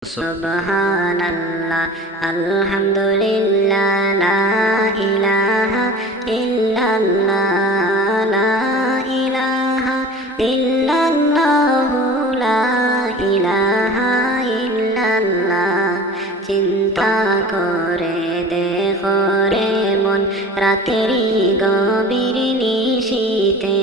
সুবহানাল্লাহ আলহামদুলিল্লাহ লা ইলাহা ইল্লাল্লাহ লা ইলাহা ইল্লাল্লাহু লা ইলাহা ইল্লাল্লাহ। চিন্তা করে দেখো রে মন রাতেরি গভীর নিশীতে,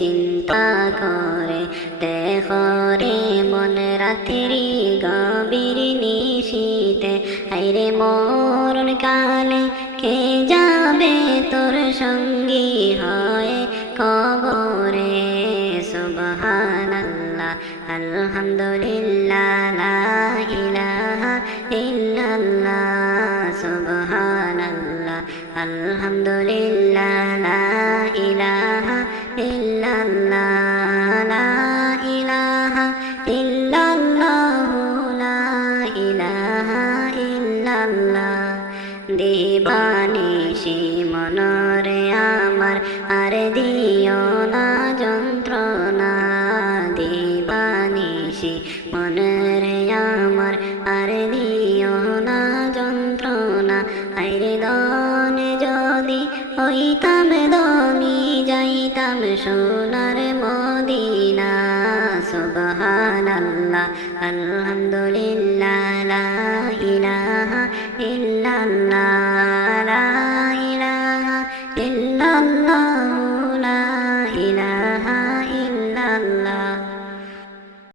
চিন্তা করে দেখো রে মন রাতেরি গভীর নিশীতে। হায়রে মরণ কালে কে যাবে তোর সঙ্গী হয়ে কবরে। সুবহানাল্লাহ আলহামদুলিল্লাহ লা ইলাহা ইল্লাল্লাহ। সুবহানাল্লাহ আলহামদুলিল্লাহ লা ইলাহা ইল্লাল্লাহ লা ইলাহা ইল্লাল্লাহ লা ইলাহা ইল্লাল্লাহ। দিবানিশি মনরে আমার আর দিও না যন্ত্রণা, দিবানিশি মনরে আমার আর দিও না যন্ত্রণা। আইরে দনে যদি হইতাম ধনী যাইতাম সোনার মদিনা। সুবহানাল্লাহ আলহামদুলিল্লাহ